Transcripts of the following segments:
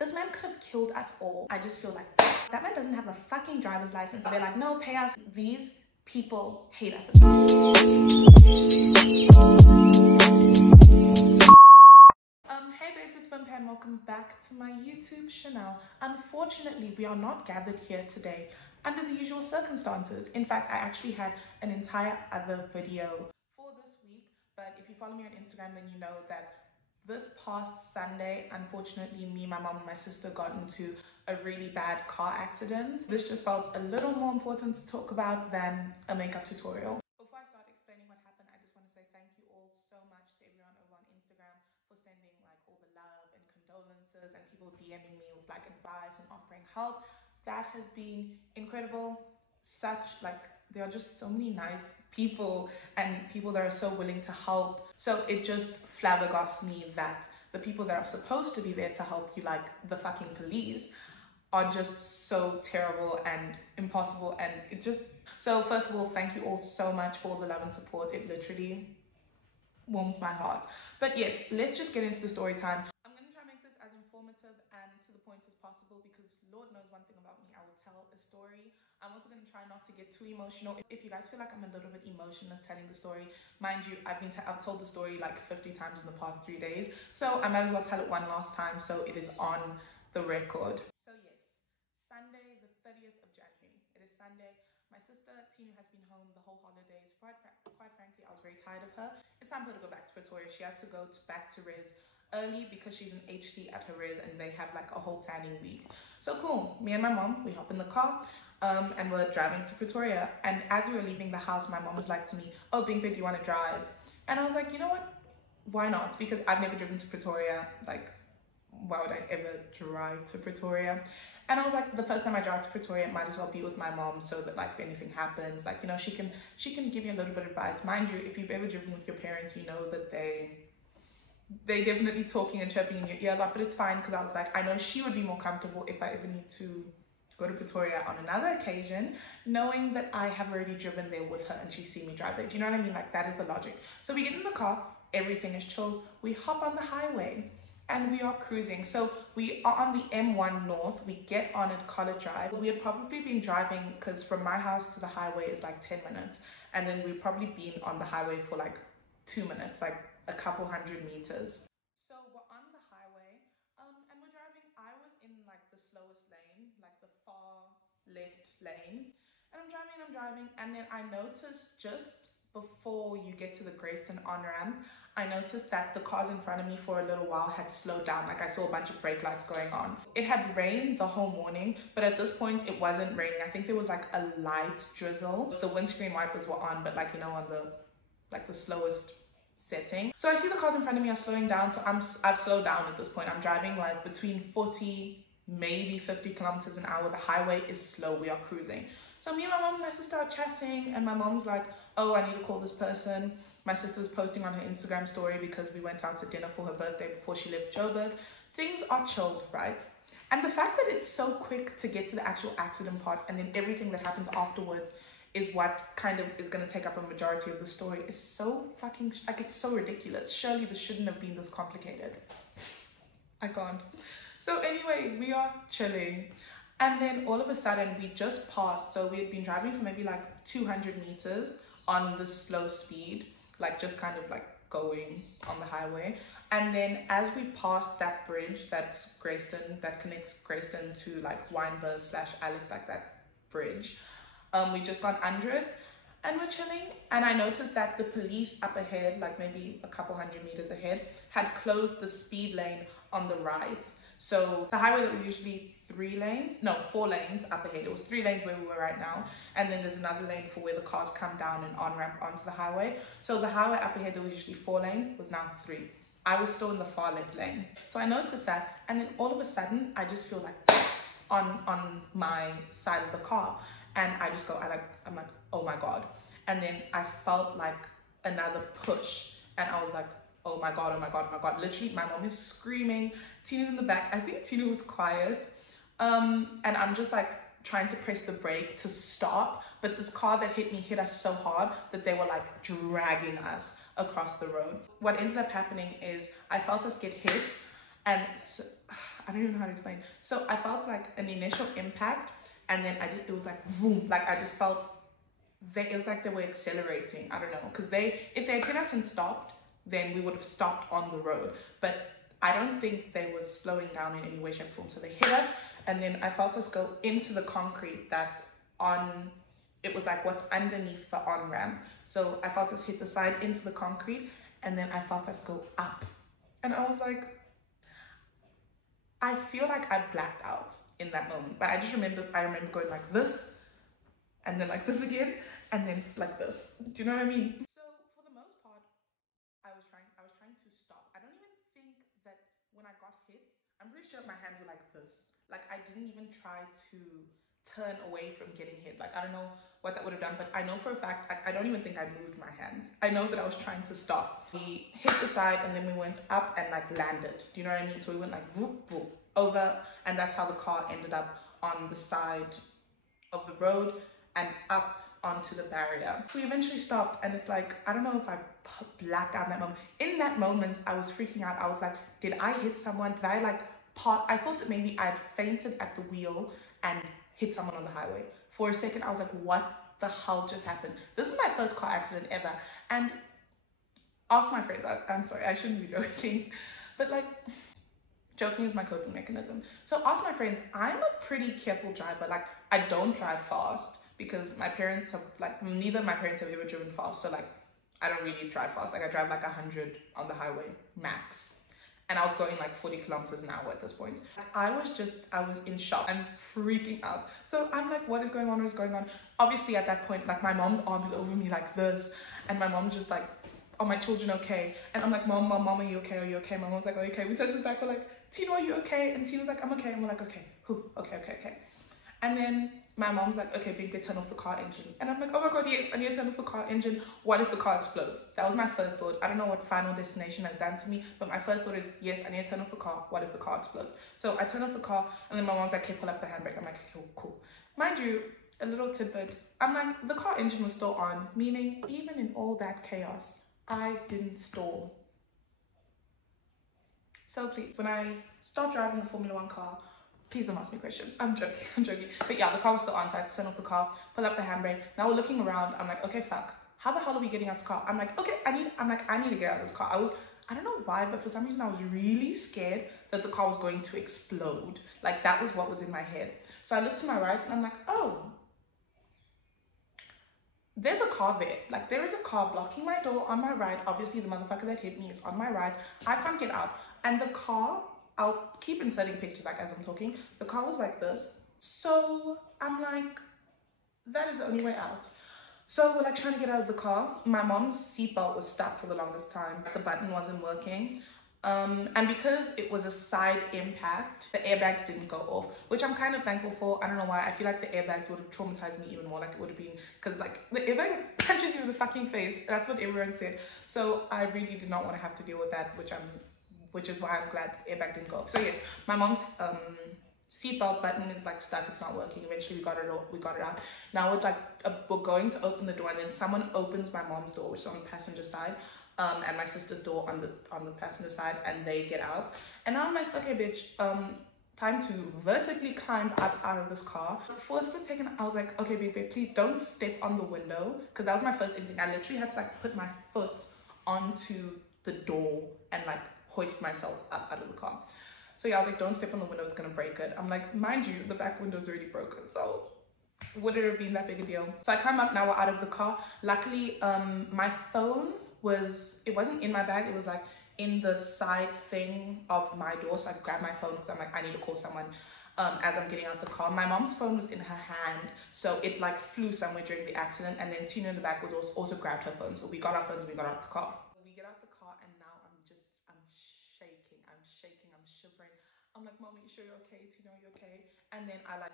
This man could have killed us all. I just feel like that man doesn't have a fucking driver's license. They're like, no, pay us. These people hate us. Hey babes, it's Bimpa and welcome back to my YouTube channel. Unfortunately, we are not gathered here today under the usual circumstances. In fact, I actually had an entire other video for this week, but if you follow me on Instagram, then you know that this past Sunday, unfortunately, me, my mom, and my sister got into a really bad car accident. This just felt a little more important to talk about than a makeup tutorial. Before I start explaining what happened, I just want to say thank you all so much to everyone over on Instagram for sending like all the love and condolences and people DMing me with like advice and offering help. That has been incredible. There are just so many nice people and people that are so willing to help. So it just flabbergasts me that the people that are supposed to be there to help you, like the fucking police, are just so terrible and impossible. And it just, so first of all, thank you all so much for all the love and support. It literally warms my heart. But yes, let's just get into the story time. I'm going to try and make this as informative and to the point as possible because Lord knows one thing about me, I will tell a story. I'm also going to try not to get too emotional. If you guys feel like I'm a little bit emotionless telling the story, mind you, I've told the story like 50 times in the past 3 days, so I might as well tell it one last time so it is on the record. So yes, Sunday the 30th of January. It is Sunday. My sister Tina has been home the whole holidays. Quite frankly, I was very tired of her. It's time for her to go back to Pretoria. She has to go back to Res early because she's an HC at her Res and they have like a whole planning week. So cool, me and my mom, we hop in the car and we're driving to Pretoria. And as we were leaving the house, my mom was like to me, oh, Bimpa, do you want to drive? And I was like, you know what? Why not? Because I've never driven to Pretoria. Like, why would I ever drive to Pretoria? And I was like, the first time I drive to Pretoria, it might as well be with my mom so that like if anything happens, like, you know, she can give you a little bit of advice. Mind you, if you've ever driven with your parents, you know that they definitely talking and chirping in your ear a lot, but it's fine because I was like, I know she would be more comfortable if I ever need to go to Pretoria on another occasion, knowing that I have already driven there with her and she's seen me drive there. Do you know what I mean? Like, that is the logic. So we get in the car, everything is chill. We hop on the highway and we are cruising. So we are on the M1 North. We get on at College Drive. We had probably been driving, because from my house to the highway is like 10 minutes. And then we've probably been on the highway for like 2 minutes, like a couple 100 meters. So we're on the highway and we're driving. I was in like the slowest lane, like the far left lane. And I'm driving. And then I noticed just before you get to the Grayston on-ramp, I noticed that the cars in front of me for a little while had slowed down. Like, I saw a bunch of brake lights going on. It had rained the whole morning, but at this point it wasn't raining. I think there was like a light drizzle. The windscreen wipers were on, but like, you know, on the slowest setting. So I see the cars in front of me are slowing down. So I've slowed down at this point. I'm driving like between 40, maybe 50 kilometers an hour. The highway is slow. We are cruising. So me and my mom and my sister are chatting, and my mom's like, oh, I need to call this person. My sister's posting on her Instagram story because we went out to dinner for her birthday before she left Joburg. Things are chilled, right? And the fact that it's so quick to get to the actual accident part and then everything that happens afterwards is what kind of is going to take up a majority of the story is so fucking, like, it's so ridiculous. Surely this shouldn't have been this complicated. I can't. So anyway, we are chilling. And then all of a sudden we just passed. So we had been driving for maybe like 200 meters on the slow speed, like just kind of like going on the highway. And then as we passed that bridge, that's Grayston, that connects Grayston to like Wynberg / Alex, like that bridge, we just gone under it and we're chilling. And I noticed that the police up ahead, like maybe a couple 100 meters ahead, had closed the speed lane on the right. So the highway that was usually 4 lanes up ahead, it was 3 lanes where we were right now, and then there's another lane for where the cars come down and on-ramp onto the highway. So the highway up ahead that was usually 4 lanes was now 3. I was still in the far left lane. So I noticed that, and then all of a sudden I just feel like on my side of the car, and I just go, I'm like, oh my God. And then I felt like another push, and I was like, oh my God, oh my God, oh my God. Literally, my mom is screaming. Tina's in the back. I think Tina was quiet. And I'm just like trying to press the brake to stop. But this car that hit me hit us so hard that they were like dragging us across the road. What ended up happening is I felt us get hit. And so, I don't even know how to explain. So I felt like an initial impact, and then it was like boom, like I just felt it was like they were accelerating. I don't know, because if they had hit us and stopped, then we would have stopped on the road. But I don't think they were slowing down in any way, shape, or form. So they hit us, and then I felt us go into the concrete that's on. It was like what's underneath the on ramp. So I felt us hit the side into the concrete, and then I felt us go up, and I was like, I feel like I blacked out in that moment, but I remember going like this, and then like this again, and then like this. Do you know what I mean? So for the most part, I was trying to stop. I don't even think that when I got hit, I'm pretty sure my hands were like this. Like I didn't even try to turn away from getting hit. Like I don't know what that would have done, but I know for a fact, I don't even think I moved my hands. I know that I was trying to stop. We hit the side and then we went up and like landed. Do you know what I mean? So we went like whoop, whoop, over, and that's how the car ended up on the side of the road and up onto the barrier. We eventually stopped, and it's like, I don't know if I blacked out in that moment. In that moment, I was freaking out. I was like, did I hit someone? Did I like I thought that maybe I'd fainted at the wheel and hit someone on the highway. For a second, I was like, what the hell just happened? This is my first car accident ever. And ask my friends, I'm sorry, I shouldn't be joking, but like, joking is my coping mechanism. So ask my friends, I'm a pretty careful driver. Like I don't drive fast because my parents have neither of my parents have ever driven fast. So like I don't really drive fast. Like I drive like 100 on the highway max. And I was going like 40 kilometers an hour at this point. I was in shock. I'm freaking out. So I'm like, what is going on? What is going on? Obviously at that point, like my mom's arm is over me like this. And my mom's just like, are my children okay? And I'm like, mom, are you okay? Are you okay? My mom's like, oh, okay. We turn to the back, we're like, Tino, are you okay? And Tino's like, I'm okay. And we're like, okay, okay. And then my mom's like, okay, baby, turn off the car engine. And I'm like, oh my God, yes, I need to turn off the car engine. What if the car explodes? That was my first thought. I don't know what Final Destination has done to me, but my first thought is, yes, I need to turn off the car. What if the car explodes? So I turn off the car, and then my mom's like, okay, pull up the handbrake. I'm like, okay, cool. Mind you, a little tidbit, I'm like, the car engine was still on, meaning even in all that chaos, I didn't stall. So please, when I start driving a Formula One car, please don't ask me questions. I'm joking. But yeah, the car was still on, so I had to turn off the car, pull up the handbrake. Now we're looking around. I'm like, okay, fuck. How the hell are we getting out of the car? I'm like, okay, I need to get out of this car. I don't know why, but for some reason I was really scared that the car was going to explode. Like that was what was in my head. So I looked to my right and I'm like, oh, there's a car there. Like there is a car blocking my door on my right. Obviously the motherfucker that hit me is on my right. I can't get out. And the car, I'll keep inserting pictures like as I'm talking. The car was like this. So I'm like, that is the only way out. So we're like trying to get out of the car. My mom's seatbelt was stuck for the longest time. The button wasn't working. And because it was a side impact, the airbags didn't go off, which I'm kind of thankful for. I don't know why. I feel like the airbags would have traumatized me even more, like it would have been, because like the airbag punches you in the fucking face. That's what everyone said. So I really did not want to have to deal with that, which is why I'm glad the airbag didn't go off. So yes, my mom's seatbelt button is like stuck, it's not working. Eventually we got it out. Now we're going to open the door, and then someone opens my mom's door, which is on the passenger side, and my sister's door on the passenger side, and they get out. And now I'm like, okay, bitch, time to vertically climb up out of this car. For a split second, I was like, okay, babe, please don't step on the window, because that was my first instinct. I literally had to like put my foot onto the door and like hoist myself up out of the car. So yeah, I was like, don't step on the window, it's gonna break it. I'm like, mind you, the back window's already broken, so would it have been that big a deal? So I climb up, now we're out of the car. Luckily, my phone it wasn't in my bag, it was like in the side thing of my door. So I grabbed my phone because I'm like, I need to call someone as I'm getting out the car. My mom's phone was in her hand, so it like flew somewhere during the accident, and then Tina in the back was also grabbed her phone. So we got our phones, we got out the car. We get out the car, and now I'm shaking, I'm shivering. I'm like, Mom, are you sure you're okay? Tina, are you okay? And then I like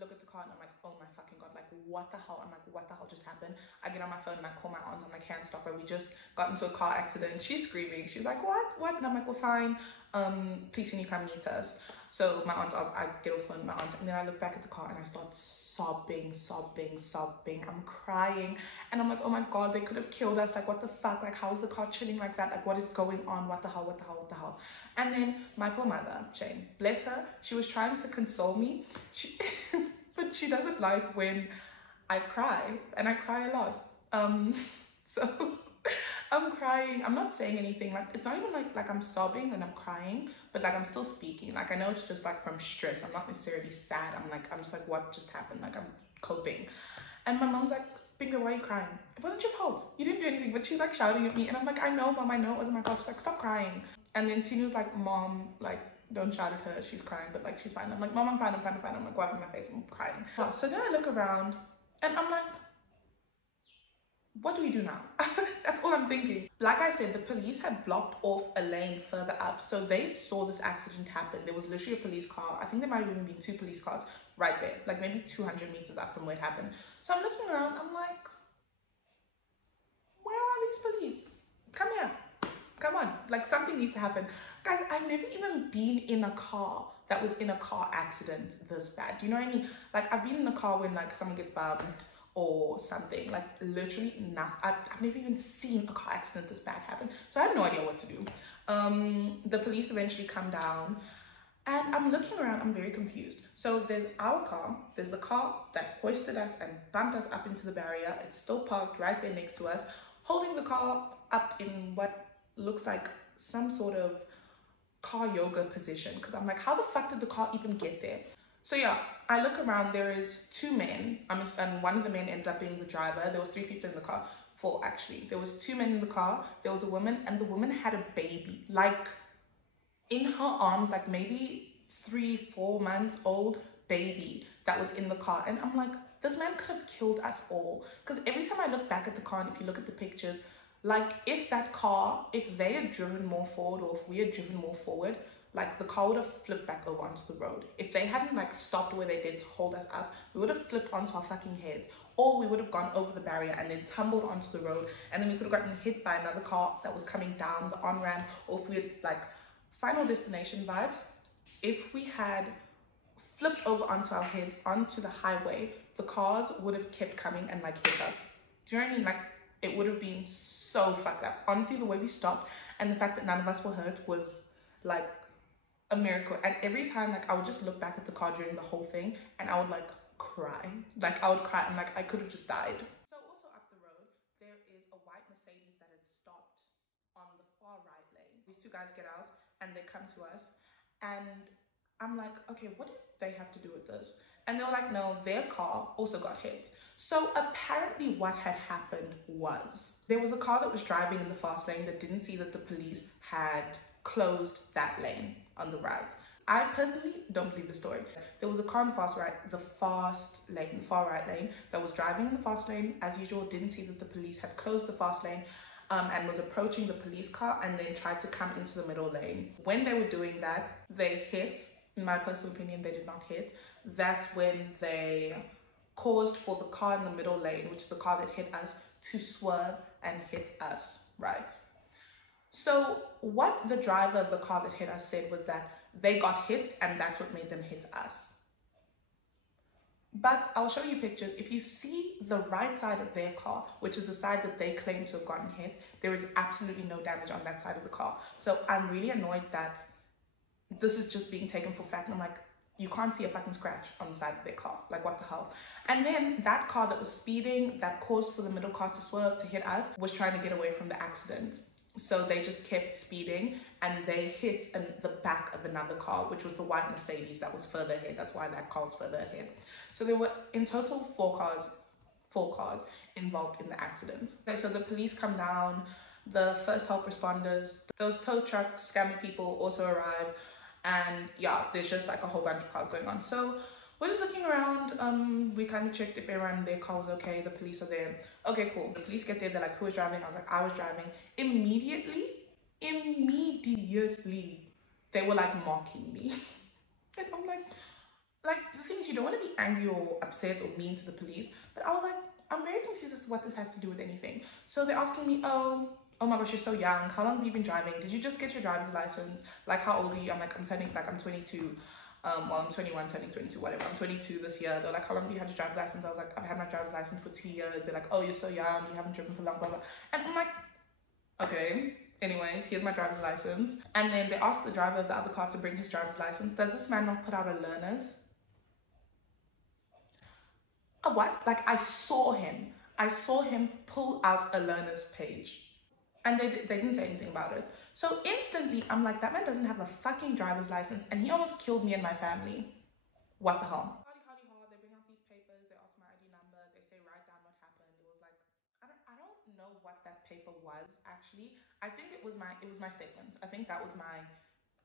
look at the car and I'm like, oh my fucking God, like what the hell? I'm like, what the hell just happened? I get on my phone and I call my aunt. I'm like, can't stop her. We just got into a car accident. She's screaming. She's like, what? And I'm like, we're fine. please can you come meet us? So my aunt, I get off the phone with my aunt, and then I look back at the car and I start sobbing. I'm crying, and I'm like, oh my god, they could have killed us. Like, what the fuck? Like, how is the car chilling like that? Like, what is going on? What the hell? And then my poor mother, Jane, bless her, she was trying to console me. But she doesn't like when I cry, and I cry a lot. So I'm crying. I'm not saying anything. Like, it's not even like I'm sobbing and I'm crying, but like I'm still speaking. Like, I know it's just like from stress. I'm not necessarily sad. I'm just like, what just happened? Like, I'm coping. And my mom's like, Bingo, why are you crying? It wasn't your fault. You didn't do anything. But she's like shouting at me, and I'm like, I know, Mom, I know it wasn't my fault. She's like, stop crying. And then Tina was like, Mom, like, don't shout at her. She's crying, but like, she's fine. I'm like, Mom, I'm fine. I'm like, wiping my face. I'm crying. So then I look around, and I'm like, what do we do now? That's all I'm thinking. Like I said, the police had blocked off a lane further up, so they saw this accident happen. There was literally a police car. I think there might have even been 2 police cars right there, like maybe 200 meters up from where it happened. So I'm looking around, I'm like, where are these police? Come here, come on, like something needs to happen. Guys, I've never even been in a car that was in a car accident this bad. Do you know what I mean? Like, I've been in a car when like someone gets bumped or something, like literally nothing. I've never even seen a car accident this bad happen, so I have no idea what to do. The police eventually come down, and I'm looking around, I'm very confused. So there's our car, there's the car that hoisted us and bumped us up into the barrier. It's still parked right there next to us, holding the car up in what looks like some sort of car yoga position, because I'm like, how the fuck did the car even get there? So yeah, I look around, there is 2 men, and one of the men ended up being the driver. There was 3 people in the car, 4 actually. There was 2 men in the car, there was a woman, and the woman had a baby, like in her arms, like maybe 3-4 months old baby that was in the car. And I'm like, this man could have killed us all. Because every time I look back at the car, and if you look at the pictures, like if that car, if they had driven more forward, or if we had driven more forward, like the car would have flipped back over onto the road. If they hadn't like stopped where they did to hold us up, we would have flipped onto our fucking heads, or we would have gone over the barrier and then tumbled onto the road, and then we could have gotten hit by another car that was coming down the on-ramp. Or if we had, like, Final Destination vibes, if we had flipped over onto our heads onto the highway, the cars would have kept coming and like hit us. Do you know what I mean? Like, it would have been so fucked up. Honestly, the way we stopped and the fact that none of us were hurt was like a miracle. And every time, like, I would just look back at the car during the whole thing, and I would like cry. Like, I would cry, and like I could have just died. So also up the road, there is a white Mercedes that had stopped on the far right lane. These 2 guys get out and they come to us, and I'm like, okay, what did they have to do with this? And they were like, no, their car also got hit. So apparently what had happened was, there was a car that was driving in the fast lane that didn't see that the police had closed that lane on the right. I personally don't believe the story. There was a car in the far right lane, that was driving in the fast lane as usual, didn't see that the police had closed the fast lane, and was approaching the police car, and then tried to come into the middle lane. When they were doing that, they hit. In my personal opinion, they did not hit. That's when they caused for the car in the middle lane, which is the car that hit us, to swerve and hit us, right? So what the driver of the car that hit us said was that they got hit, and that's what made them hit us. But I'll show you pictures. If you see the right side of their car, which is the side that they claim to have gotten hit, there is absolutely no damage on that side of the car. So I'm really annoyed that this is just being taken for fact. And I'm like, you can't see a fucking scratch on the side of their car. Like, what the hell? And then that car that was speeding, that caused for the middle car to swerve to hit us, was trying to get away from the accident. So they just kept speeding, and they hit the back of another car, which was the white Mercedes that was further ahead. That's why that car was further ahead. So there were in total 4 cars involved in the accident. Okay, so the police come down, the first help responders, those tow truck scammy people also arrive, and yeah, there's just like a whole bunch of cars going on. So we're just looking around. We kind of checked if everyone in their car was okay. The police are there. Okay, cool. The police get there. They're like, who was driving? I was like, I was driving. Immediately, they were like mocking me. And I'm like, the thing is, you don't want to be angry or upset or mean to the police. But I was like, I'm very confused as to what this has to do with anything. So they're asking me, oh, oh my gosh, you're so young. How long have you been driving? Did you just get your driver's license? Like, how old are you? I'm like, I'm 22. Well, I'm 21, turning 22, whatever. I'm 22 this year. They're like, how long have you had your driver's license? I was like, I've had my driver's license for 2 years. They're like, oh, you're so young. You haven't driven for long, blah, blah. And I'm like, okay. Anyways, here's my driver's license. And then they asked the driver of the other car to bring his driver's license. Does this man not put out a learner's? A what? Like, I saw him pull out a learner's page. And they didn't say anything about it. So instantly, I'm like, that man doesn't have a fucking driver's license, and he almost killed me and my family. What the hell? Howdy, they bring out these papers, they ask my ID number, they say write down what happened. It was like, I don't know what that paper was actually. I think it was my statement. I think that was my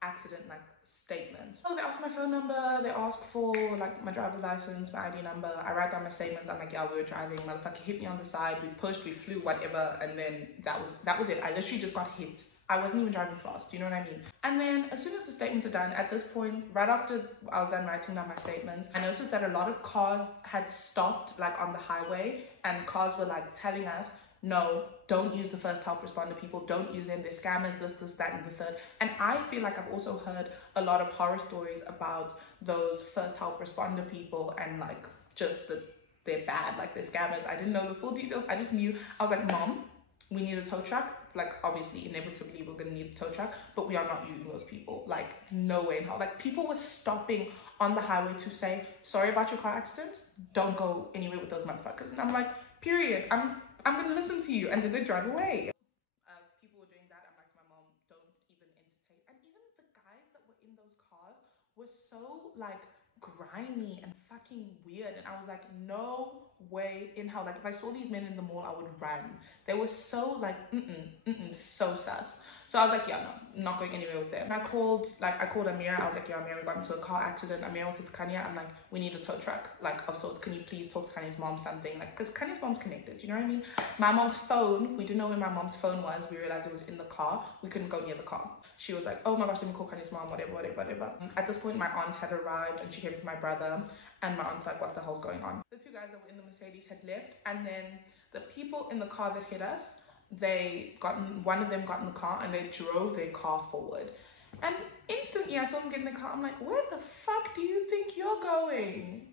accident like statement. So they asked my phone number, they asked for like my driver's license, my ID number. I write down my statements. I'm like, yeah, we were driving, motherfucker hit me on the side, we pushed, we flew, whatever, and then that was it. I literally just got hit. I wasn't even driving fast, do you know what I mean? And then as soon as the statements are done, at this point, right after I was done writing down my statements, I noticed that a lot of cars had stopped like on the highway, and cars were like telling us, no, don't use the first help responder people, don't use them, they're scammers, this, that, and the third. And I feel like I've also heard a lot of horror stories about those first help responder people, and like just that they're bad, like they're scammers. I didn't know the full details. I just knew, I was like, Mom, we need a tow truck. Like, obviously, inevitably, we're gonna need a tow truck, but we are not using those people. Like, no way in hell. Like, people were stopping on the highway to say, sorry about your car accident, don't go anywhere with those motherfuckers. And I'm like, period, I'm gonna listen to you. And then they drive away. People were doing that. I'm like to my mom, don't even entertain. And even the guys that were in those cars were so like grimy and fucking weird. And I was like, no way in hell. Like, if I saw these men in the mall, I would run. They were so like, so sus. So I was like, yeah, no, not going anywhere with them. I called Amira. I was like, yeah, Amira, we got into a car accident. Amira was with Kanya. I'm like, we need a tow truck, like, of sorts. Can you please talk to Kanya's mom, something? Like, because Kanya's mom's connected, you know what I mean? My mom's phone, we didn't know where my mom's phone was. We realized it was in the car. We couldn't go near the car. She was like, oh my gosh, let me call Kanya's mom, whatever. At this point, my aunt had arrived, and she came with my brother. And my aunt's like, what the hell's going on? The two guys that were in the Mercedes had left. And then the people in the car that hit us, one of them got in the car and they drove their car forward. And instantly I saw them get in the car. I'm like, where the fuck do you think you're going?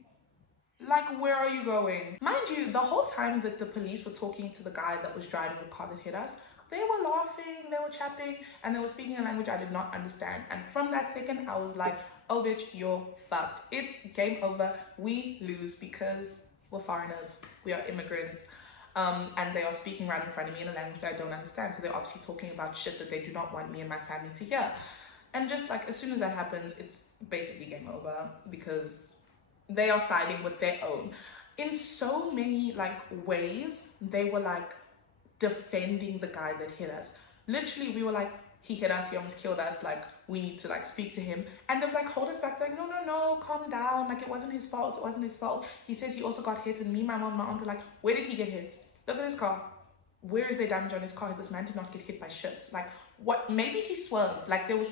Like, where are you going? Mind you, the whole time that the police were talking to the guy that was driving the car that hit us, they were laughing, they were chatting, and they were speaking a language I did not understand. And from that second, I was like, oh bitch, you're fucked. It's game over. We lose because we're foreigners. We are immigrants. And they are speaking right in front of me in a language that I don't understand. So they're obviously talking about shit that they do not want me and my family to hear. And just like, as soon as that happens, it's basically game over, because they are siding with their own. In so many like ways, they were like defending the guy that hit us. Literally, we were like, he hit us, he almost killed us, like, we need to like speak to him. And they're like, hold us back. They're like, no, calm down, like, it wasn't his fault. He says he also got hit. And me, my mom, my aunt were like, where did he get hit? Look at his car. Where is there damage on his car? This man did not get hit by shit. Like, what? Maybe he swerved. Like, there was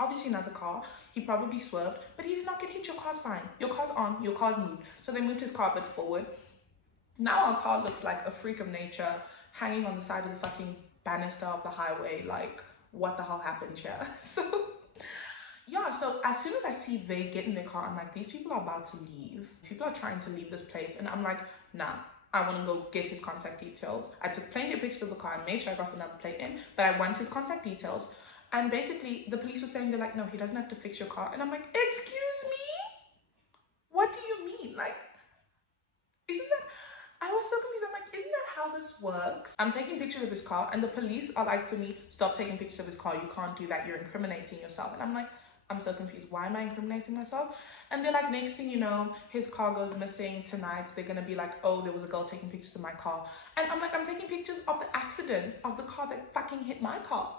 obviously another car. He probably swerved, but he did not get hit. Your car's fine. Your car's on. Your car's moved. So they moved his car a bit forward. Now our car looks like a freak of nature hanging on the side of the fucking banister of the highway. Like, what the hell happened here? So yeah, so as soon as I see they get in their car, I'm like, these people are about to leave. People are trying to leave this place. And I'm like, nah, I want to go get his contact details. I took plenty of pictures of the car. I made sure I got the number plate in, but I want his contact details. And basically the police were saying, they're like, no, he doesn't have to fix your car. And I'm like, excuse me? What do you mean? Like, isn't that... I was so confused. I'm like, isn't that how this works? I'm taking pictures of his car, and the police are like to me, stop taking pictures of his car. You can't do that. You're incriminating yourself. And I'm like, I'm so confused. Why am I incriminating myself? And they're like, next thing you know, his car goes missing tonight. They're going to be like, oh, there was a girl taking pictures of my car. And I'm like, I'm taking pictures of the accident of the car that fucking hit my car.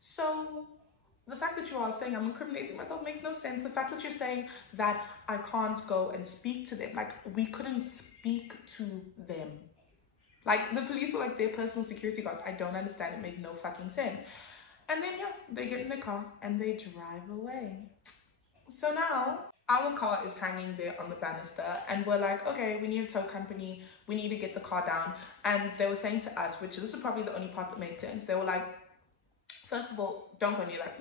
So the fact that you are saying I'm incriminating myself makes no sense. The fact that you're saying that I can't go and speak to them, like, we couldn't speak to them. Like, the police were like their personal security guards. I don't understand. It made no fucking sense. And then, yeah, they get in the car and they drive away. So now Our car is hanging there on the banister, and we're like, okay, we need a tow company, we need to get the car down. And they were saying to us, which this is probably the only part that made sense, they were like, first of all, don't go near that.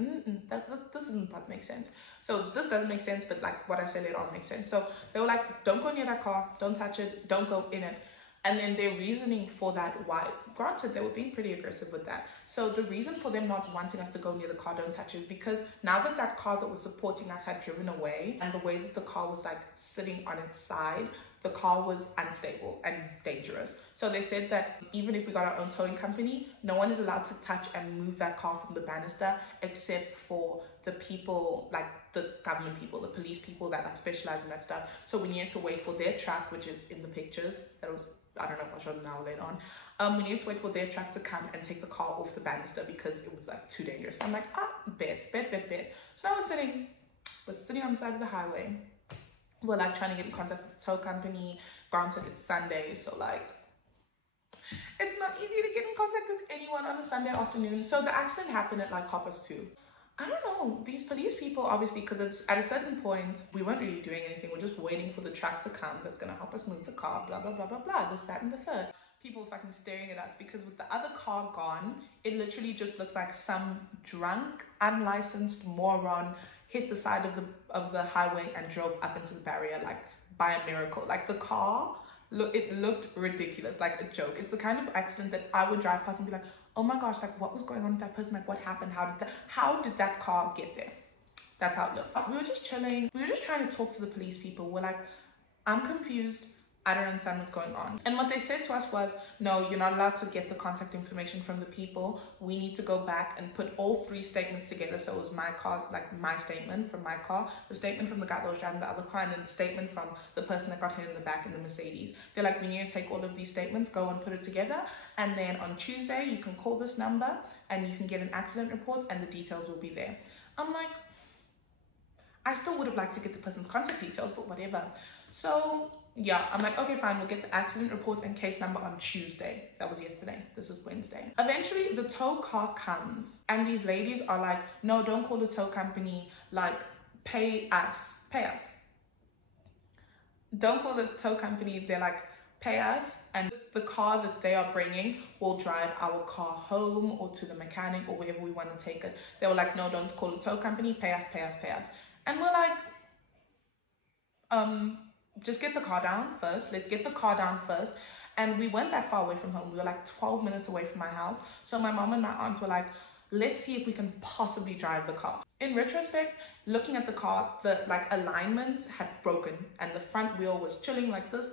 This isn't the part that makes sense. So this doesn't make sense, but like what I said later on makes sense. So they were like, don't go near that car, don't touch it, don't go in it. And then their reasoning for that, why, granted, they were being pretty aggressive with that. So the reason for them not wanting us to go near the car, don't touch it, is because now that that car that was supporting us had driven away, and the way that the car was like sitting on its side, the car was unstable and dangerous. So they said that even if we got our own towing company, no one is allowed to touch and move that car from the banister except for the people, like the government people, the police people that like specialize in that stuff. So we needed to wait for their truck, which is in the pictures. That was, I don't know if I'll show them now or later on. We needed to wait for their truck to come and take the car off the banister because it was like too dangerous. So I'm like, bet. So I was sitting on the side of the highway. We're like trying to get in contact with the tow company. Granted, it's Sunday, so like it's not easy to get in contact with anyone on a Sunday afternoon. So the accident happened at like 2:30. I don't know, these police people, obviously, because it's at a certain point, we weren't really doing anything. We're just waiting for the truck to come that's going to help us move the car, blah, blah, blah, blah, blah, this, that, and the third. People fucking staring at us because with the other car gone, it literally just looks like some drunk, unlicensed moron hit the side of the highway and drove up into the barrier like by a miracle. Like the car, it looked ridiculous, like a joke. It's the kind of accident that I would drive past and be like, oh my gosh, like what was going on with that person? Like what happened? How did that car get there? That's how it looked. We were just chilling. We were just trying to talk to the police people. We're like, I'm confused. I don't understand what's going on. And what they said to us was, no, you're not allowed to get the contact information from the people. We need to go back and put all 3 statements together. So it was my car, like my statement from my car, the statement from the guy that was driving the other car, and then the statement from the person that got hit in the back in the Mercedes. They're like, we need to take all of these statements, go and put it together. And then on Tuesday, you can call this number and you can get an accident report and the details will be there. I'm like, I still would have liked to get the person's contact details, but whatever. So yeah, I'm like, okay, fine, we'll get the accident report and case number on Tuesday. That was yesterday. This is Wednesday. Eventually, the tow car comes and these ladies are like, no, don't call the tow company, like, pay us. Don't call the tow company. They're like, pay us, and the car that they are bringing will drive our car home or to the mechanic or wherever we want to take it. They were like, no, don't call the tow company, pay us. And we're like, just get the car down first. Let's get the car down first. And we weren't that far away from home. We were like 12 minutes away from my house. So my mom and my aunt were like, let's see if we can possibly drive the car. In retrospect, looking at the car, the like alignment had broken and the front wheel was chilling like this,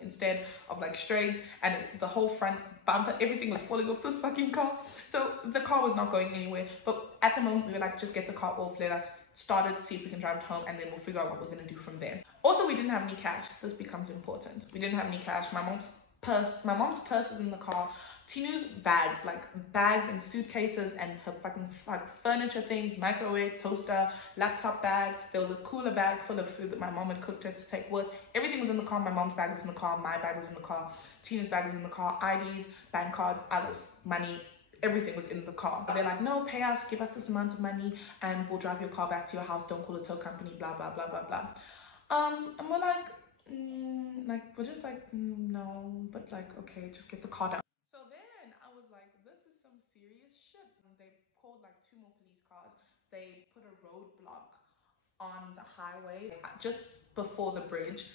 instead of like straight, and the whole front bumper, everything was falling off this fucking car. So the car was not going anywhere. But at the moment we were like, just get the car off, let us start it, see if we can drive it home, and then we'll figure out what we're going to do from there. Also, we didn't have any cash. This becomes important. We didn't have any cash. My mom's purse was in the car. Tinu's bags, like bags and suitcases and her fucking furniture things, microwave, toaster, laptop bag. There was a cooler bag full of food that my mom had cooked her to take with. Everything was in the car. My mom's bag was in the car. My bag was in the car. Tinu's bag was in the car. IDs, bank cards, others, money. Everything was in the car. They're like, no, pay us, give us this amount of money, and we'll drive your car back to your house. Don't call the tow company, blah, blah, blah, blah, blah. And we're like, we're just like, no, but like, okay, just get the car down. So then I was like, this is some serious shit. And they called like 2 more police cars. They put a roadblock on the highway just before the bridge,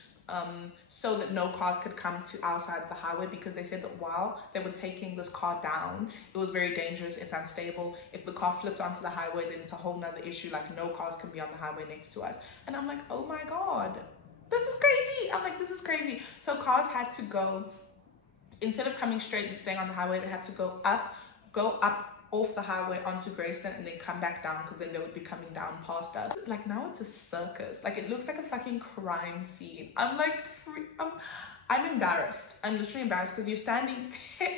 so that no cars could come to our side of the highway, because they said that while they were taking this car down, it was very dangerous, it's unstable. If the car flipped onto the highway, then it's a whole nother issue, like no cars can be on the highway next to us. And I'm like, oh my god, this is crazy. I'm like, this is crazy. So cars had to go, instead of coming straight and staying on the highway, they had to go up off the highway onto Grayston and then come back down, because then they would be coming down past us. Like now it's a circus. Like it looks like a fucking crime scene. I'm like, I'm embarrassed. I'm literally embarrassed, because you're standing there.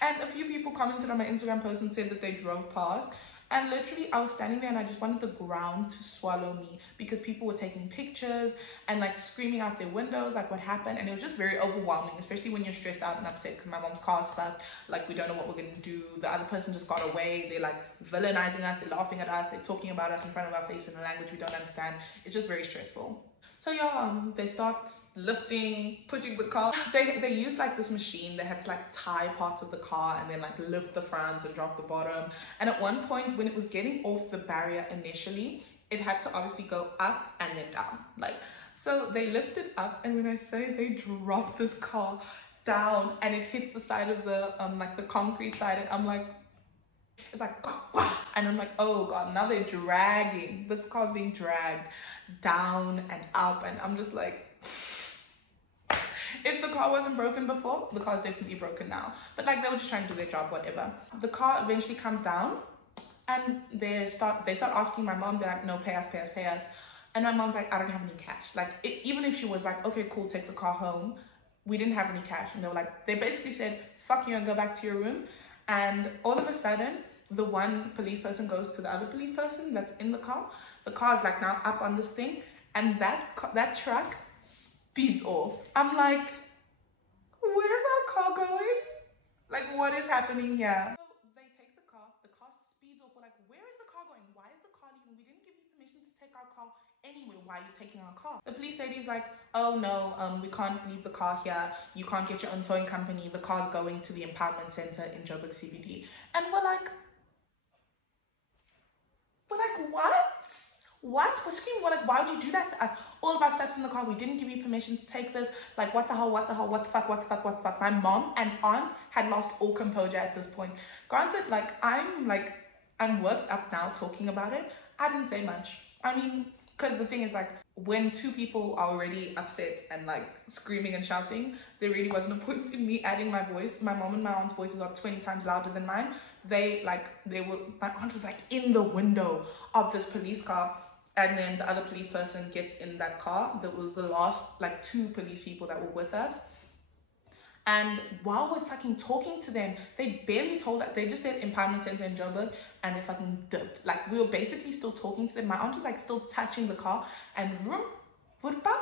And a few people commented on my Instagram post and said that they drove past, And literally I was standing there and I just wanted the ground to swallow me, because people were taking pictures and like screaming out their windows like what happened. And it was just very overwhelming, especially when you're stressed out and upset because my mom's car is fucked. Like, we don't know what we're gonna do. The other person just got away. They're like villainizing us, they're laughing at us, they're talking about us in front of our face in a language we don't understand. It's just very stressful. So yeah, they start lifting, pushing the car. They used like this machine that had to like tie parts of the car and then like lift the front and drop the bottom. And at one point when it was getting off the barrier initially, it had to obviously go up and then down. Like, so they lifted up, and when I say they dropped this car down and it hits the side of the like the concrete side, and I'm like, it's like, wah, wah. And I'm like, oh god, now they're dragging, this car's being dragged down and up. And I'm just like, if the car wasn't broken before, the car's definitely broken now. But like, they were just trying to do their job, whatever. The car eventually comes down, and they start asking my mom. They're like, no, pay us, pay us, pay us. And my mom's like, I don't have any cash. Like, even if she was like, okay, cool, take the car home, we didn't have any cash. And they were like, they basically said, fuck you and go back to your room. And all of a sudden, the one police person goes to the other police person that's in the car. The car is like now up on this thing, and that truck speeds off. I'm like, where's our car going? Like, what is happening here? So they take the car speeds off. We're like, where is the car going? Why is the car leaving? We didn't give you permission to take our car anyway. Why are you taking our car? The police lady's like, oh no, we can't leave the car here. You can't get your own towing company. The car's going to the impoundment center in Joburg CBD. And we're like, what? We're screaming. We're like, why would you do that to us? All of our stuff's in the car. We didn't give you permission to take this. Like, what the hell? What the fuck? My mom and aunt had lost all composure at this point. Granted, I'm worked up now talking about it. I didn't say much. I mean, because the thing is, like, when two people are already upset and like screaming and shouting, there really wasn't a point in me adding my voice. My mom and my aunt's voices are 20 times louder than mine. My aunt was like in the window of this police car, and then the other police person gets in that car. That was the last like two police people that were with us. And while we're fucking talking to them, they barely told us. They just said impoundment center in Joburg, and they fucking dipped. Like, we were basically still talking to them. My aunt was like still touching the car, and vroom, voodpa,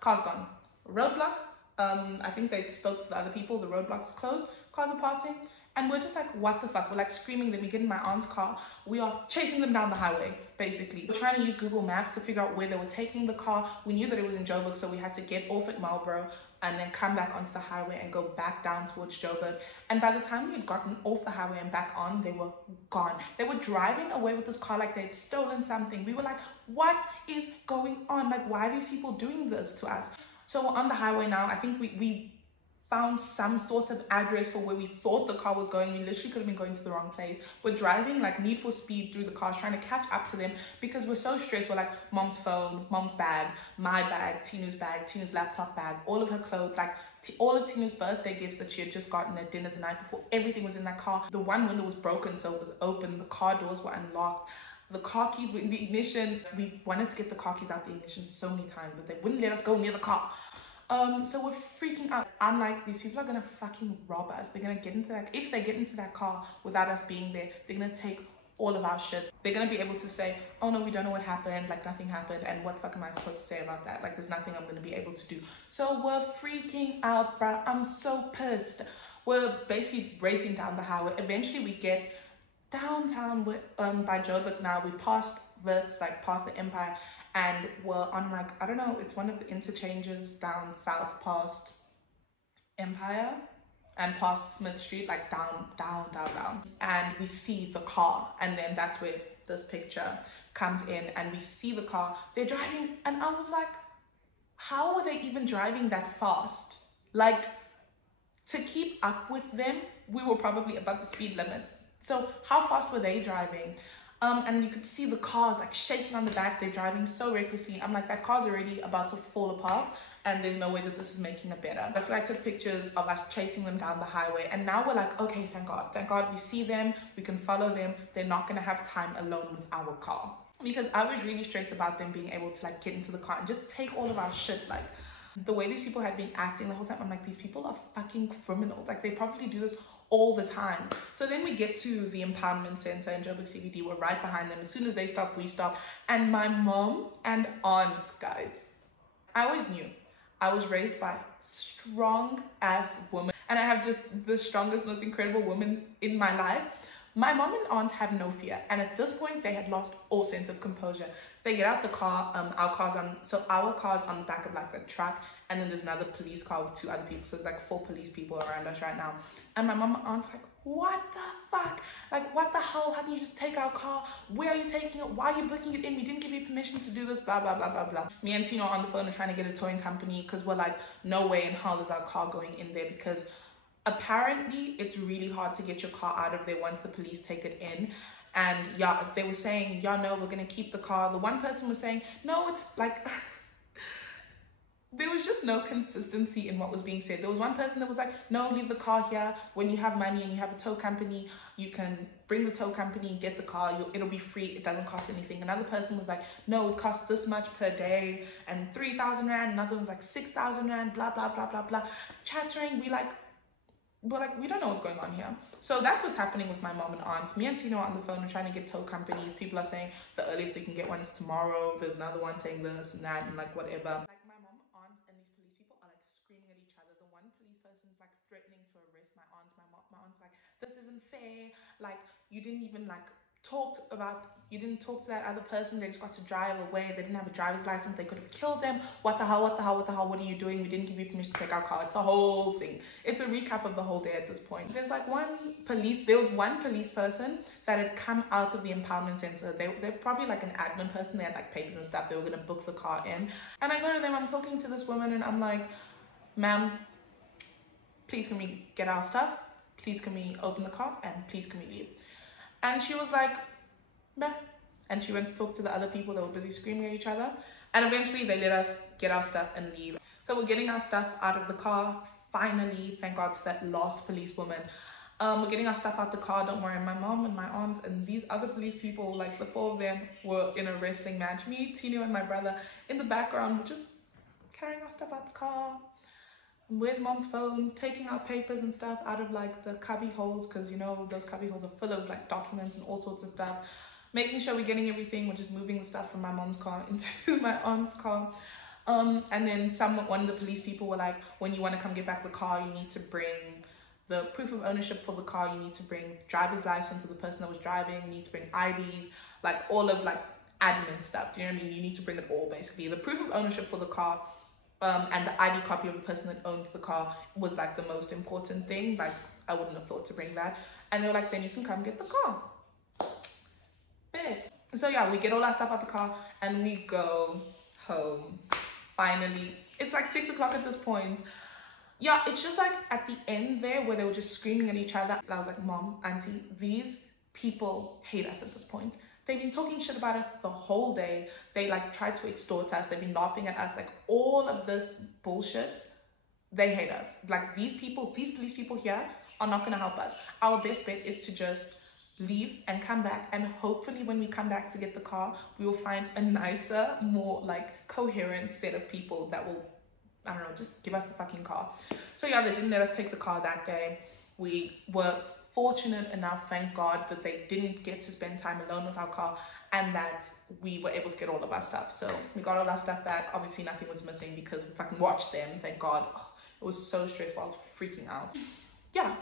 car's gone. Roadblock. I think they spoke to the other people. The roadblock's closed. Cars are passing. And we're just like, what the fuck? We're like screaming. Then we get in my aunt's car. We are chasing them down the highway, basically. We're trying to use Google Maps to figure out where they were taking the car. We knew that it was in Joburg, so we had to get off at Marlborough and then come back onto the highway and go back down towards Joburg. And by the time we had gotten off the highway and back on, they were gone. They were driving away with this car like they'd stolen something. We were like, what is going on? Like, why are these people doing this to us? So we're on the highway now. I think we found some sort of address for where we thought the car was going. We literally could have been going to the wrong place. We're driving like Need for Speed through the cars, trying to catch up to them because we're so stressed. We're like, mom's phone, mom's bag, my bag, Tinu's laptop bag, all of her clothes, like all of Tinu's birthday gifts that she had just gotten at dinner the night before. Everything was in that car. The one window was broken, so it was open. The car doors were unlocked. The car keys were in the ignition. We wanted to get the car keys out the ignition so many times, but they wouldn't let us go near the car. So we're freaking out. I'm like, these people are gonna fucking rob us. They're gonna get into that. If they get into that car without us being there, they're gonna take all of our shit. They're gonna be able to say, oh no, we don't know what happened, like nothing happened, and what the fuck am I supposed to say about that? Like, there's nothing I'm gonna be able to do. So we're freaking out, bruh. I'm so pissed. We're basically racing down the highway. Eventually we get downtown by Joburg now. We passed Wits, like past the Empire, and we're on like, I don't know, it's one of the interchanges down south past Empire and past Smith Street, like down. And we see the car, and then that's where this picture comes in, and we see the car. They're driving, and I was like, how are they even driving that fast? Like, to keep up with them, we were probably above the speed limits. So how fast were they driving? And you could see the cars like shaking on the back. They're driving so recklessly. I'm like, that car's already about to fall apart, and there's no way that this is making it better. That's why I took pictures of us chasing them down the highway. And now we're like, okay, thank God we see them, we can follow them. They're not gonna have time alone with our car. Because I was really stressed about them being able to like get into the car and just take all of our shit. Like, the way these people had been acting the whole time, I'm like, these people are fucking criminals. Like, they probably do this all the time. So then we get to the impoundment center in Joburg CBD. We're right behind them. As soon as they stop, we stop. And my mom and aunt, guys, I always knew I was raised by strong ass women, and I have just the strongest, most incredible women in my life. My mom and aunt have no fear, and at this point they had lost all sense of composure. They get out the car, our car's on the back of like the truck, and then there's another police car with 2 other people, so there's like 4 police people around us right now. And my mom and aunt's like, what the fuck? Like, what the hell? How can you just take our car? Where are you taking it? Why are you booking it in? We didn't give you permission to do this, blah, blah, blah, blah, blah. Me and Tino are on the phone and trying to get a towing company, because we're like, no way in hell is our car going in there, because apparently it's really hard to get your car out of there once the police take it in. And yeah, they were saying, yeah, no, we're gonna keep the car. The one person was saying, no, it's like there was just no consistency in what was being said. There was one person that was like, no, leave the car here. When you have money and you have a tow company, you can bring the tow company and get the car. It'll be free. It doesn't cost anything. Another person was like, no, it costs this much per day and 3,000 rand. Another one was like 6,000 rand, blah, blah, blah, blah, blah. Chattering, we don't know what's going on here. So that's what's happening with my mom and aunts. Me and Tino are on the phone and trying to get tow companies. People are saying the earliest we can get one is tomorrow. There's another one saying this and that and like whatever. Like my mom, aunt, and these police people are like screaming at each other. The one police person's like threatening to arrest my aunt. My aunt's like, this isn't fair. Like, you didn't even like you didn't talk to that other person. They just got to drive away. They didn't have a driver's license. They could have killed them. What the hell? What are you doing? We didn't give you permission to take our car. It's a whole thing. It's a recap of the whole day at this point. There was one police person that had come out of the impoundment center. They're probably like an admin person. They had like papers and stuff. They were going to book the car in. And I go to them, I'm talking to this woman and I'm like, ma'am, please can we get our stuff? Please can we open the car? And please can we leave? And she was like, meh. And she went to talk to the other people that were busy screaming at each other. And eventually they let us get our stuff and leave. So we're getting our stuff out of the car. Finally, thank God to that last police woman. We're getting our stuff out the car, don't worry. My mom and my aunt and these other police people, like the 4 of them, were in a wrestling match. Me, Tino, and my brother in the background were just carrying our stuff out the car. Where's mom's phone? Taking out papers and stuff out of like the cubby holes, because you know those cubby holes are full of like documents and all sorts of stuff. Making sure we're getting everything. We're just moving the stuff from my mom's car into my aunt's car. And then one of the police people were like, when you want to come get back the car, you need to bring the proof of ownership for the car. You need to bring driver's license of the person that was driving. You need to bring IDs, like all of like admin stuff. Do you know what I mean? You need to bring it all basically. The proof of ownership for the car. And the ID copy of the person that owned the car was like the most important thing. Like, I wouldn't have thought to bring that. And they were like, then you can come get the car. Bet. So yeah, we get all our stuff out the car and we go home. Finally, it's like 6 o'clock at this point. Yeah, it's just like at the end there where they were just screaming at each other. I was like, Mom, Auntie, these people hate us at this point. They've been talking shit about us the whole day. They like tried to extort us. They've been laughing at us. Like all of this bullshit, they hate us. Like these police people here are not going to help us. Our best bet is to just leave and come back. And hopefully when we come back to get the car, we will find a nicer, more like coherent set of people that will, I don't know, just give us the fucking car. So yeah, they didn't let us take the car that day. We were fortunate enough, thank God, that they didn't get to spend time alone with our car and that we were able to get all of our stuff. So we got all our stuff back. Obviously nothing was missing because we fucking watched them, thank God. Oh, it was so stressful, I was freaking out. Yeah,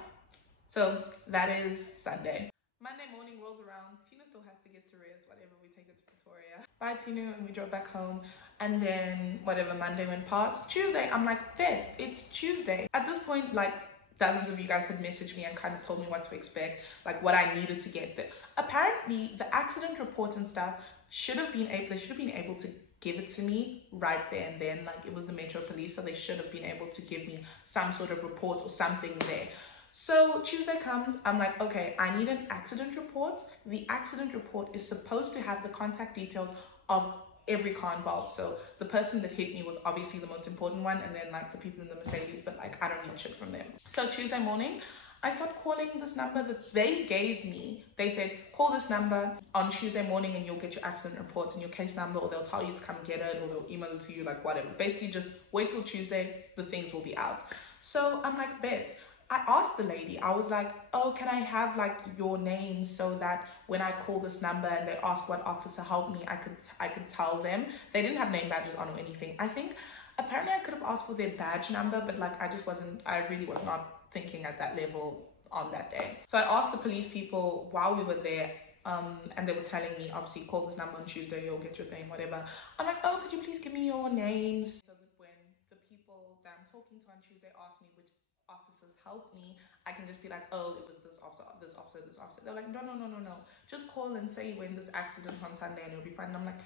so that is Sunday. Monday morning rolls around, Tina still has to get to Res, whatever, we take it to Pretoria. Bye Tina, and we drove back home. And then whatever, Monday went past. Tuesday, I'm like, bet, it's Tuesday. At this point, like, dozens of you guys had messaged me and kind of told me what to expect, like what I needed to get there. Apparently, the accident report and stuff they should have been able to give it to me right there and then. Like it was the Metro Police, so they should have been able to give me some sort of report or something there. So Tuesday comes, I'm like, okay, I need an accident report. The accident report is supposed to have the contact details of every car involved. So the person that hit me was obviously the most important one, and then like the people in the Mercedes, but like I don't need shit from them. So Tuesday morning, I start calling this number that they gave me. They said, call this number on Tuesday morning and you'll get your accident reports and your case number, or they'll tell you to come get it, or they'll email it to you, like whatever. Basically just wait till Tuesday, the things will be out. So I'm like, bet. I asked the lady, I was like, oh, can I have like your name so that when I call this number and they ask what officer helped me, I could tell them. They didn't have name badges on or anything. I think apparently I could have asked for their badge number, but like I really was not thinking at that level on that day. So I asked the police people while we were there, and they were telling me, obviously, call this number on Tuesday, you'll get your name, whatever. I'm like, oh, could you please give me your names? So that when the people that I'm talking to on Tuesday ask me which officers helped me, I can just be like, oh, it was this officer, this officer, this officer. They're like, no, no, no, no, no. Just call and say when this accident on Sunday and you'll be fine. And I'm like,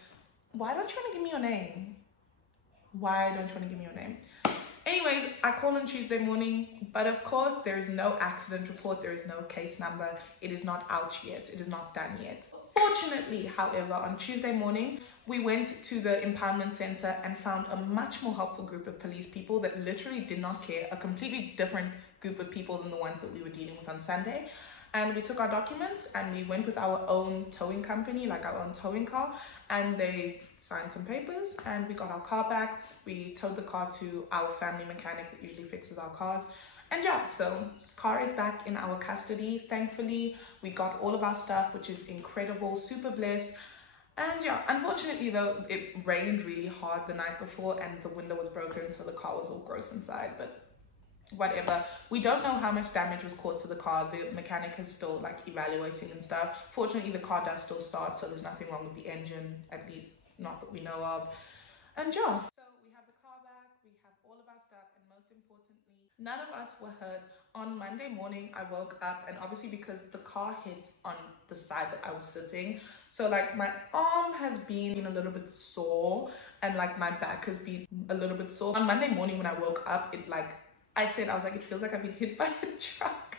why don't you want to give me your name? Why don't you want to give me your name? Anyways, I call on Tuesday morning, but of course there is no accident report, there is no case number, it is not out yet, it is not done yet. Fortunately, however, on Tuesday morning, we went to the impoundment center and found a much more helpful group of police people that literally did not care, a completely different group of people than the ones that we were dealing with on Sunday. And we took our documents and we went with our own towing company, like our own towing car, and they signed some papers and we got our car back. We towed the car to our family mechanic that usually fixes our cars. And yeah, so car is back in our custody, thankfully. We got all of our stuff, which is incredible, super blessed. And yeah, unfortunately though, it rained really hard the night before and the window was broken, so the car was all gross inside, but whatever. We don't know how much damage was caused to the car. The mechanic is still like evaluating and stuff. Fortunately, the car does still start, so there's nothing wrong with the engine, at least not that we know of. And yeah, so we have the car back, we have all of our stuff, and most importantly, none of us were hurt. On Monday morning, I woke up, and obviously because the car hit on the side that I was sitting, so like my arm has been a little bit sore, and like my back has been a little bit sore. On Monday morning when I woke up, I was like, it feels like I've been hit by a truck,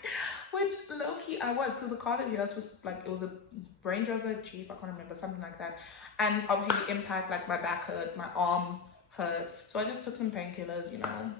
which low-key I was, because the car that hit us was like, it was a Range Rover, Jeep, I can't remember, something like that. And obviously the impact, like my back hurt, my arm hurt. So I just took some painkillers, you know,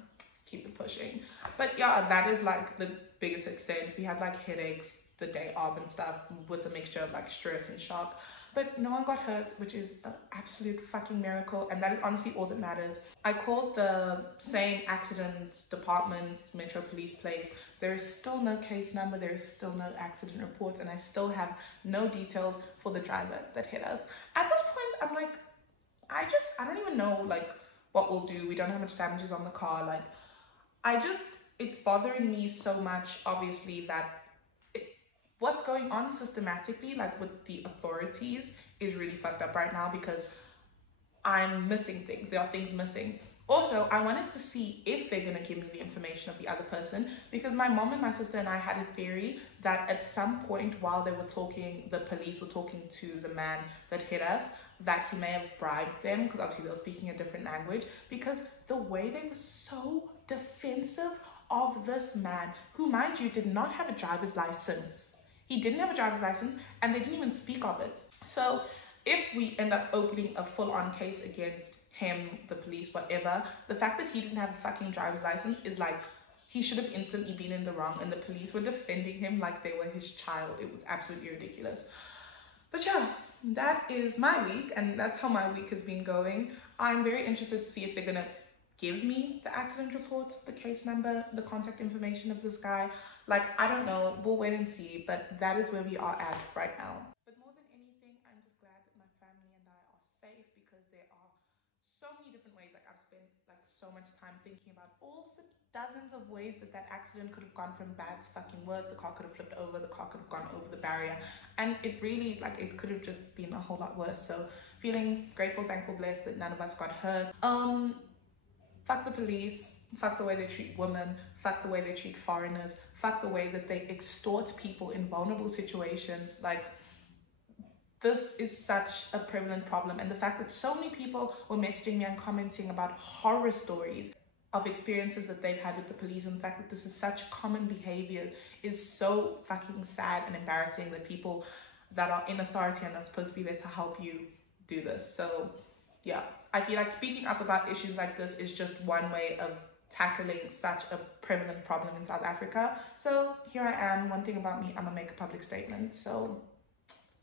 keep it pushing. But yeah, that is like the biggest extent. We had like headaches the day of and stuff with a mixture of like stress and shock. But no one got hurt, which is an absolute fucking miracle. And that is honestly all that matters. I called the same accident department, Metro Police Place. There is still no case number. There is still no accident report. And I still have no details for the driver that hit us. At this point, I'm like, I don't even know like what we'll do. We don't know how much damage is on the car. Like, it's bothering me so much, obviously, that what's going on systematically, like with the authorities, is really fucked up right now because I'm missing things. There are things missing. Also, I wanted to see if they're going to give me the information of the other person, because my mom and my sister and I had a theory that at some point while they were talking, the police were talking to the man that hit us, that he may have bribed them, because obviously they were speaking a different language, because the way they were so defensive of this man, who, mind you, did not have a driver's license. He didn't have a driver's license and they didn't even speak of it. So if we end up opening a full-on case against him, the police, whatever, the fact that he didn't have a fucking driver's license is like, he should have instantly been in the wrong, and the police were defending him like they were his child. It was absolutely ridiculous. But yeah, that is my week, and that's how my week has been going. I'm very interested to see if they're gonna give me the accident report, the case number, the contact information of this guy. Like, I don't know, we'll wait and see, but that is where we are at right now. But more than anything, I'm just glad that my family and I are safe, because there are so many different ways. Like, I've spent like so much time thinking about all the dozens of ways that that accident could have gone from bad to fucking worse. The car could have flipped over, the car could have gone over the barrier, and it really, like, it could have just been a whole lot worse. So feeling grateful, thankful, blessed that none of us got hurt. Fuck the police, fuck the way they treat women, fuck the way they treat foreigners, fuck the way that they extort people in vulnerable situations. Like, this is such a prevalent problem, and the fact that so many people were messaging me and commenting about horror stories of experiences that they've had with the police, and the fact that this is such common behavior is so fucking sad and embarrassing, that people that are in authority and are supposed to be there to help you do this. So yeah, I feel like speaking up about issues like this is just one way of tackling such a prevalent problem in South Africa. So here I am. One thing about me, I'm gonna make a public statement. So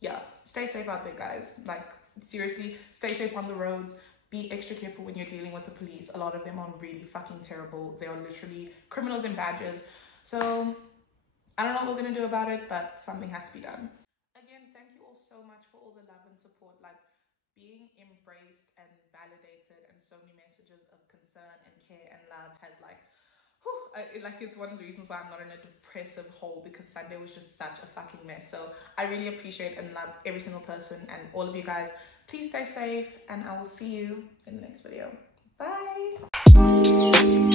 yeah, stay safe out there, guys. Like, seriously, stay safe on the roads. Be extra careful when you're dealing with the police. A lot of them are really fucking terrible. They are literally criminals in badges. So I don't know what we're gonna do about it, but something has to be done. Again, thank you all so much for all the love and support. Like, being embraced and validated, and so many messages of concern and care and love has like, it's one of the reasons why I'm not in a depressive hole, because Sunday was just such a fucking mess. So I really appreciate and love every single person and all of you guys. Please stay safe, and I will see you in the next video. Bye.